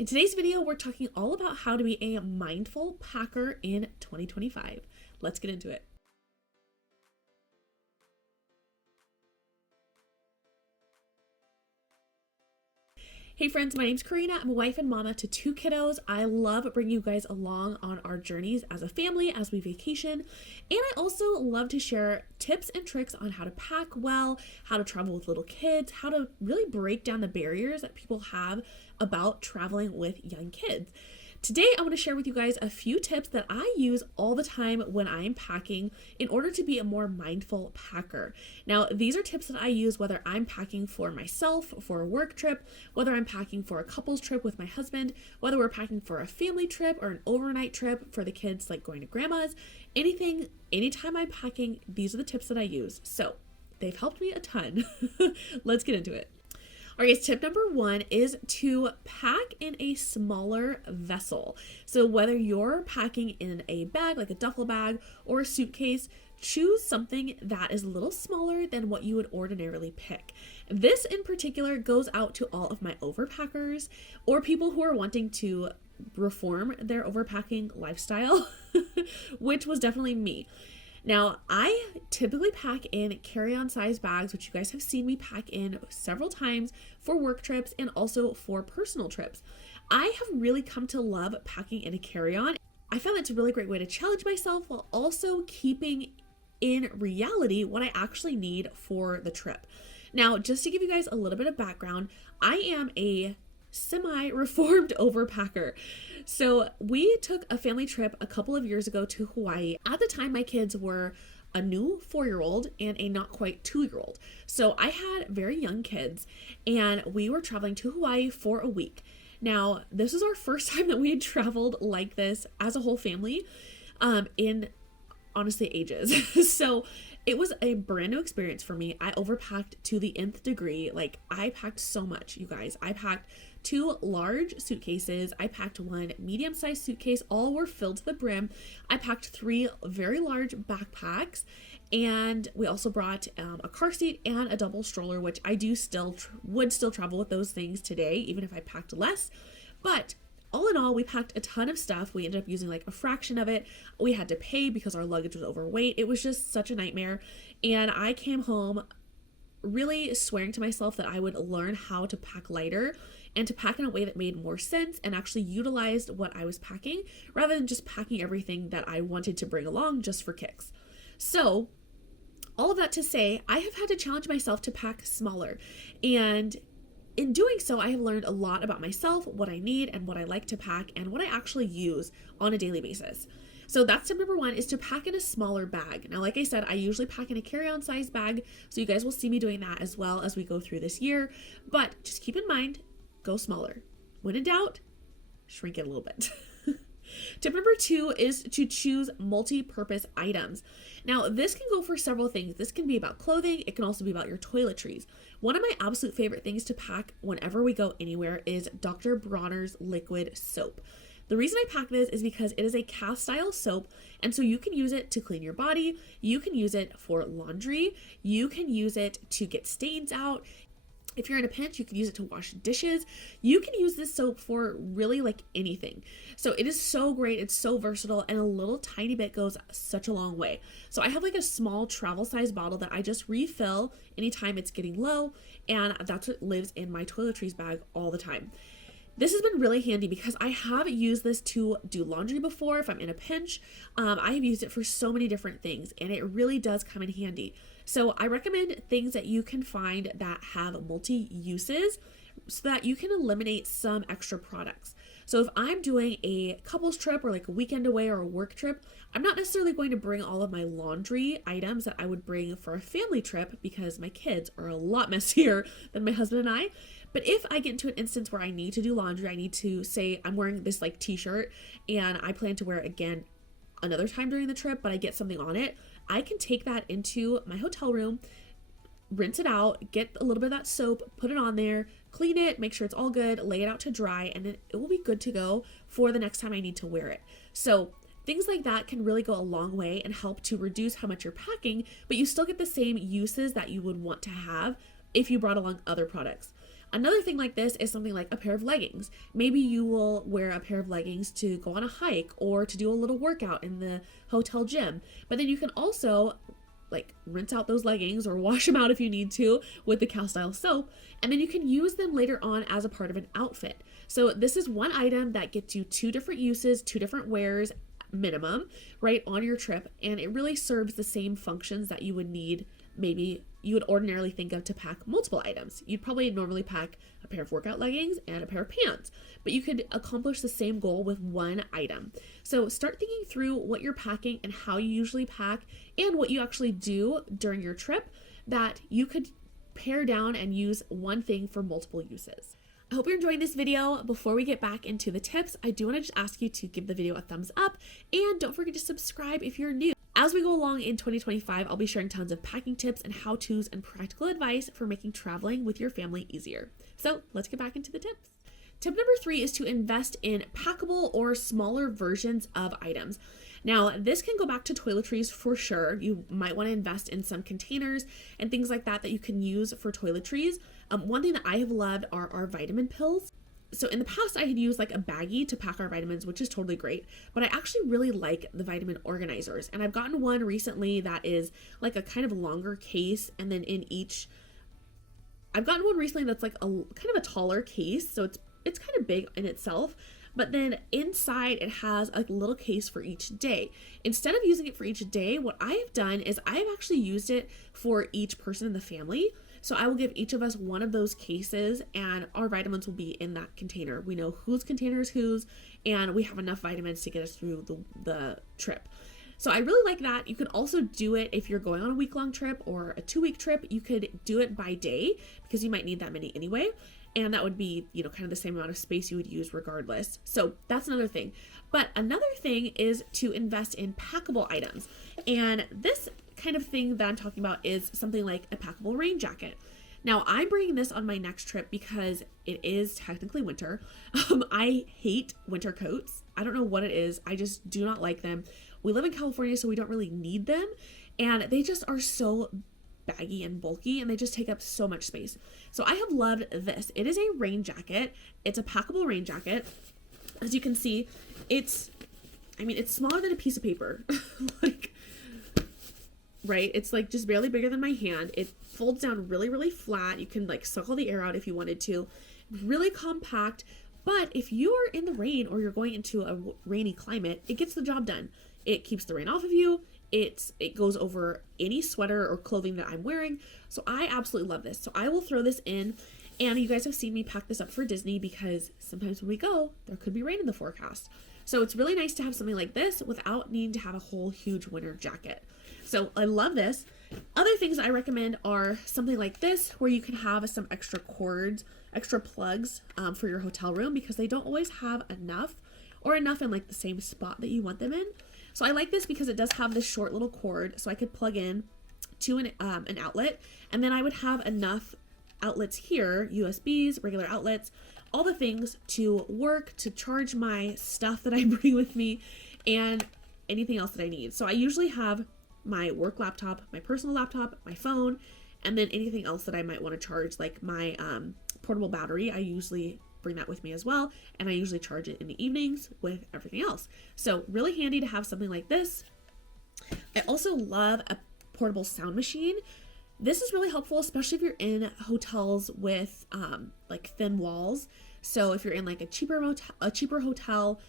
In today's video, we're talking all about how to be a mindful packer in 2025. Let's get into it. Hey friends, my name's Corina. I'm a wife and mama to 2 kiddos. I love bringing you guys along on our journeys as a family, as we vacation. And I also love to share tips and tricks on how to pack well, how to travel with little kids, how to really break down the barriers that people have about traveling with young kids. Today, I want to share with you guys a few tips that I use all the time when I'm packing in order to be a more mindful packer. Now, these are tips that I use whether I'm packing for myself, for a work trip, whether I'm packing for a couple's trip with my husband, whether we're packing for a family trip or an overnight trip for the kids, like going to grandma's, anytime I'm packing, these are the tips that I use. So they've helped me a ton. Let's get into it. All right, tip number 1 is to pack in a smaller vessel. So whether you're packing in a bag, like a duffel bag or a suitcase, choose something that is a little smaller than what you would ordinarily pick. This in particular goes out to all of my overpackers or people who are wanting to reform their overpacking lifestyle, which was definitely me. Now, I typically pack in carry-on size bags, which you guys have seen me pack in several times for work trips and also for personal trips. I have really come to love packing in a carry-on. I found it's a really great way to challenge myself while also keeping in reality what I actually need for the trip. Now, just to give you guys a little bit of background, I am a semi-reformed overpacker. So we took a family trip a couple of years ago to Hawaii. At the time, my kids were a new 4-year-old and a not quite 2-year-old. So I had very young kids and we were traveling to Hawaii for a week. Now, this was our first time that we had traveled like this as a whole family in honestly ages. So it was a brand new experience for me. I overpacked to the nth degree. Like, I packed so much, you guys. I packed 2 large suitcases. I packed 1 medium-sized suitcase. All were filled to the brim. I packed 3 very large backpacks. And we also brought a car seat and a double stroller, which I do would still travel with those things today, even if I packed less. But all in all, we packed a ton of stuff. We ended up using like a fraction of it. We had to pay because our luggage was overweight. It was just such a nightmare. And I came home really swearing to myself that I would learn how to pack lighter and to pack in a way that made more sense and actually utilized what I was packing rather than just packing everything that I wanted to bring along just for kicks. So all of that to say, I have had to challenge myself to pack smaller. And in doing so, I have learned a lot about myself, what I need and what I like to pack and what I actually use on a daily basis. So that's tip number 1 is to pack in a smaller bag. Now, like I said, I usually pack in a carry-on size bag. So you guys will see me doing that as well as we go through this year. But just keep in mind, go smaller. When in doubt, shrink it a little bit. Tip number 2 is to choose multi-purpose items. Now, this can go for several things. This can be about clothing. It can also be about your toiletries. One of my absolute favorite things to pack whenever we go anywhere is Dr. Bronner's liquid soap. The reason I pack this is because it is a cast style soap, and so you can use it to clean your body. You can use it for laundry. You can use it to get stains out. If you're in a pinch, you can use it to wash dishes. You can use this soap for really like anything. So it is so great. It's so versatile, and a little tiny bit goes such a long way. So I have like a small travel size bottle that I just refill anytime it's getting low, and that's what lives in my toiletries bag all the time. This has been really handy because I have used this to do laundry before if I'm in a pinch. I have used it for so many different things, and it really does come in handy. So I recommend things that you can find that have multi-uses so that you can eliminate some extra products. So if I'm doing a couples trip or like a weekend away or a work trip, I'm not necessarily going to bring all of my laundry items that I would bring for a family trip because my kids are a lot messier than my husband and I. But if I get into an instance where I need to do laundry, I need to say I'm wearing this like t-shirt and I plan to wear it again another time during the trip, but I get something on it, I can take that into my hotel room, rinse it out, get a little bit of that soap, put it on there, clean it, make sure it's all good, lay it out to dry, and then it will be good to go for the next time I need to wear it. So things like that can really go a long way and help to reduce how much you're packing, but you still get the same uses that you would want to have if you brought along other products. Another thing like this is something like a pair of leggings. Maybe you will wear a pair of leggings to go on a hike or to do a little workout in the hotel gym. But then you can also like rinse out those leggings or wash them out if you need to with the Cal-Style soap, and then you can use them later on as a part of an outfit. So this is one item that gets you 2 different uses, 2 different wears minimum, right, on your trip, and it really serves the same functions that you would need. Maybe you would ordinarily think of to pack multiple items. You'd probably normally pack a pair of workout leggings and a pair of pants, but you could accomplish the same goal with one item. So start thinking through what you're packing and how you usually pack and what you actually do during your trip that you could pare down and use one thing for multiple uses. I hope you're enjoying this video. Before we get back into the tips, I do want to just ask you to give the video a thumbs up and don't forget to subscribe if you're new. As we go along in 2025, I'll be sharing tons of packing tips and how-tos and practical advice for making traveling with your family easier. So let's get back into the tips. Tip number 3 is to invest in packable or smaller versions of items. Now, this can go back to toiletries for sure. You might want to invest in some containers and things like that that you can use for toiletries. One thing that I have loved are our vitamin pills. So in the past, I had used like a baggie to pack our vitamins, which is totally great, but I actually really like the vitamin organizers. And I've gotten one recently that is like a kind of longer case, and then I've gotten one recently that's like a kind of a taller case, so it's kind of big in itself, but then inside it has a little case for each day. Instead of using it for each day, what I've done is I've actually used it for each person in the family. So I will give each of us one of those cases, and our vitamins will be in that container. We know whose container is whose, and we have enough vitamins to get us through the trip. So I really like that. You could also do it if you're going on a week-long trip or a 2-week trip. You could do it by day because you might need that many anyway. And that would be, kind of the same amount of space you would use regardless. So that's another thing. But another thing is to invest in packable items. And this kind of thing that I'm talking about is something like a packable rain jacket. Now, I'm bringing this on my next trip because it is technically winter. I hate winter coats. I don't know what it is. I just do not like them. We live in California, so we don't really need them. And they just are so baggy and bulky, and they just take up so much space. So I have loved this. It is a rain jacket. It's a packable rain jacket. As you can see, it's smaller than a piece of paper. Right? It's like just barely bigger than my hand. It folds down really, really flat. You can like suck all the air out if you wanted to. Really compact. But if you are in the rain or you're going into a rainy climate, it gets the job done. It keeps the rain off of you. It goes over any sweater or clothing that I'm wearing. So I absolutely love this. So I will throw this in, and you guys have seen me pack this up for Disney because sometimes when we go, there could be rain in the forecast. So it's really nice to have something like this without needing to have a whole huge winter jacket. So I love this. Other things I recommend are something like this, where you can have some extra cords, extra plugs for your hotel room, because they don't always have enough, or enough in like the same spot that you want them in. So I like this because it does have this short little cord, so I could plug in to an outlet, and then I would have enough outlets here, USBs, regular outlets, all the things to work, to charge my stuff that I bring with me, and anything else that I need. So I usually have my work laptop, my personal laptop, my phone, and then anything else that I might want to charge, like my portable battery. I usually bring that with me as well, and I usually charge it in the evenings with everything else. So really handy to have something like this. I also love a portable sound machine. This is really helpful, especially if you're in hotels with like thin walls. So if you're in like a cheaper hotel,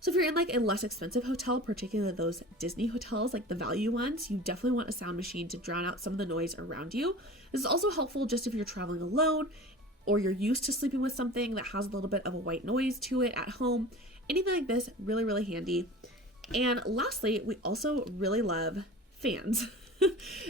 so if you're in like a less expensive hotel, particularly those Disney hotels, like the value ones, you definitely want a sound machine to drown out some of the noise around you. This is also helpful just if you're traveling alone, or you're used to sleeping with something that has a little bit of a white noise to it at home. Anything like this, really, really handy. And lastly, we also really love fans.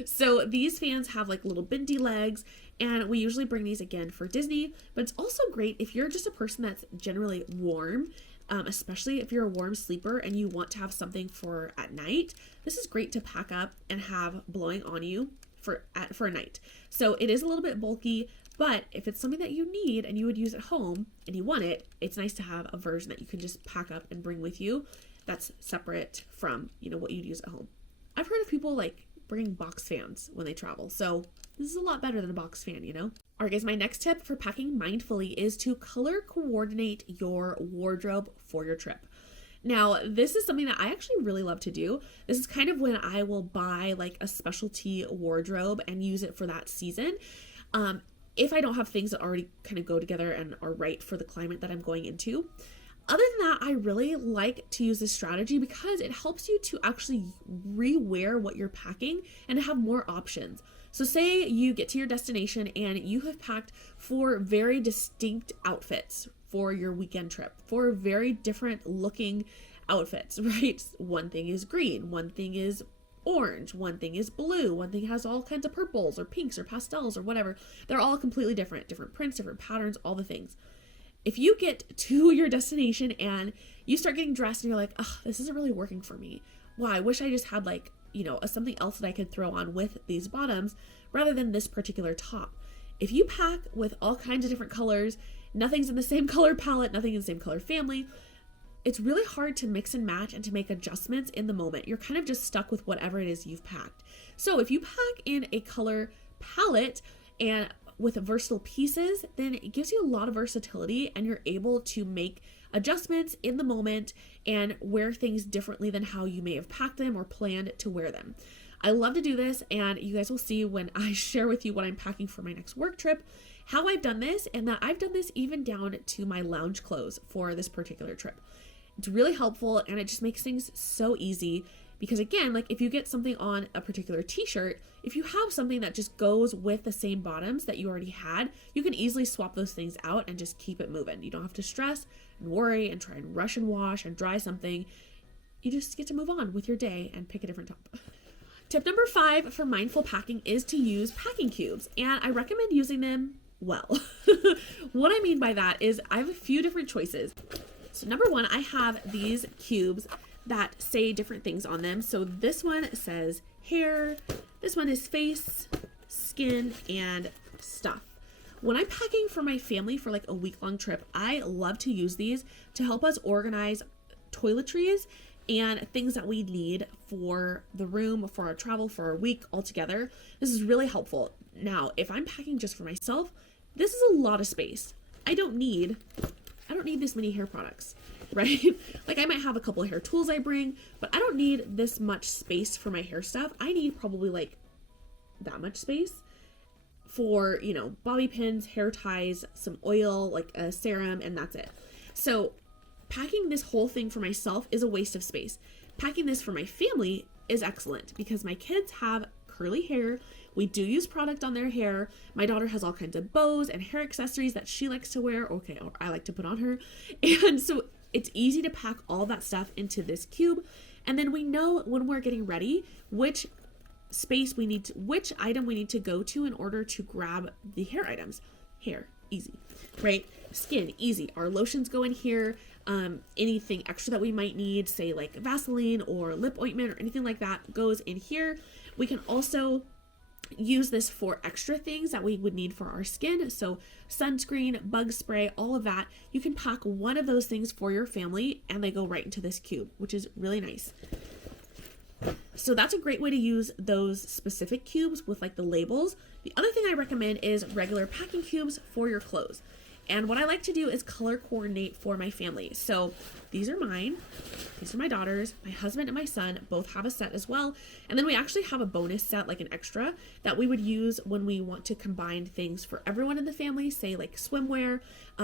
So these fans have like little bendy legs, and we usually bring these again for Disney, but it's also great if you're just a person that's generally warm, especially if you're a warm sleeper and you want to have something for at night. This is great to pack up and have blowing on you for a night. So it is a little bit bulky, but if it's something that you need and you would use at home and you want it, it's nice to have a version that you can just pack up and bring with you that's separate from, what you'd use at home. I've heard of people like bringing box fans when they travel. So This is a lot better than a box fan, you know? All right, guys, my next tip for packing mindfully is to color coordinate your wardrobe for your trip. Now, this is something that I actually really love to do. This is kind of when I will buy like a specialty wardrobe and use it for that season. If I don't have things that already kind of go together and are right for the climate that I'm going into. Other than that, I really like to use this strategy because it helps you to actually rewear what you're packing and have more options. So say you get to your destination and you have packed 4 very distinct outfits for your weekend trip, 4 very different looking outfits, right? One thing is green, one thing is orange, one thing is blue, one thing has all kinds of purples or pinks or pastels or whatever. They're all completely different prints, different patterns, all the things. If you get to your destination and you start getting dressed and you're like, oh, this isn't really working for me. Wow, I wish I just had like, something else that I could throw on with these bottoms rather than this particular top. If you pack with all kinds of different colors, nothing's in the same color palette, nothing in the same color family, it's really hard to mix and match and to make adjustments in the moment. You're kind of just stuck with whatever it is you've packed. So if you pack in a color palette and with versatile pieces, then it gives you a lot of versatility and you're able to make adjustments in the moment and wear things differently than how you may have packed them or planned to wear them. I love to do this, and you guys will see when I share with you what I'm packing for my next work trip, how I've done this, and that I've done this even down to my lounge clothes for this particular trip. It's really helpful and it just makes things so easy because again, like if you get something on a particular t-shirt, if you have something that just goes with the same bottoms that you already had, you can easily swap those things out and just keep it moving. You don't have to stress and worry and try and rush and wash and dry something. You just get to move on with your day and pick a different top. Tip number 5 for mindful packing is to use packing cubes, and I recommend using them well. What I mean by that is I have a few different choices. So number 1, I have these cubes that say different things on them. So this one says hair, this one is face, skin, and stuff. When I'm packing for my family for like a week-long trip, I love to use these to help us organize toiletries and things that we need for the room, for our travel, for our week altogether. This is really helpful. Now, if I'm packing just for myself, this is a lot of space. I don't need this many hair products, right? Like I might have a couple of hair tools I bring, but I don't need this much space for my hair stuff. I need probably like that much space for, bobby pins, hair ties, some oil, like a serum, and that's it. So packing this whole thing for myself is a waste of space. Packing this for my family is excellent because my kids have curly hair. We do use product on their hair. My daughter has all kinds of bows and hair accessories that she likes to wear, or I like to put on her. And so it's easy to pack all that stuff into this cube. And then we know when we're getting ready, which item we need to go to in order to grab the hair items. Hair, easy, right? Skin, easy. Our lotions go in here. Anything extra that we might need, say like Vaseline or lip ointment or anything like that, goes in here. We can also use this for extra things that we would need for our skin. So sunscreen, bug spray, all of that. You can pack one of those things for your family and they go right into this cube, which is really nice. So that's a great way to use those specific cubes with like the labels. The other thing I recommend is regular packing cubes for your clothes. And what I like to do is color coordinate for my family. So these are mine, these are my daughters, my husband and my son both have a set as well. And then we actually have a bonus set, like an extra, that we would use when we want to combine things for everyone in the family, say like swimwear.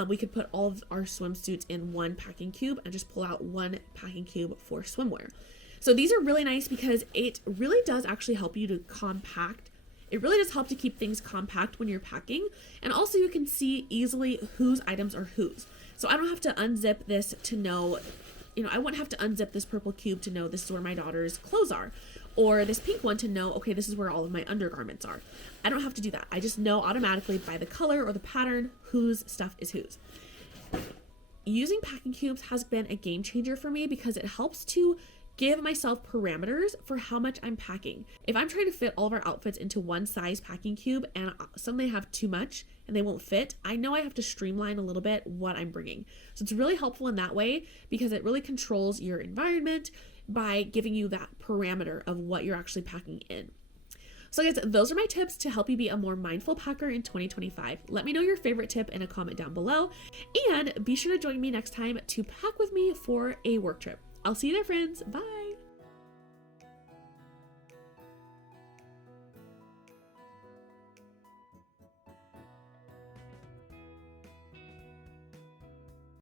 We could put all of our swimsuits in one packing cube and just pull out one packing cube for swimwear. So these are really nice because it really does actually help you to compact. It really does help to keep things compact when you're packing. And also you can see easily whose items are whose. So I don't have to unzip this to know, I wouldn't have to unzip this purple cube to know this is where my daughter's clothes are. Or this pink one to know, okay, this is where all of my undergarments are. I don't have to do that. I just know automatically by the color or the pattern whose stuff is whose. Using packing cubes has been a game changer for me because it helps to give myself parameters for how much I'm packing. If I'm trying to fit all of our outfits into one size packing cube and suddenly have too much and they won't fit, I know I have to streamline a little bit what I'm bringing. So it's really helpful in that way because it really controls your environment by giving you that parameter of what you're actually packing in. So guys, those are my tips to help you be a more mindful packer in 2025. Let me know your favorite tip in a comment down below, and be sure to join me next time to pack with me for a work trip. I'll see you there, friends. Bye.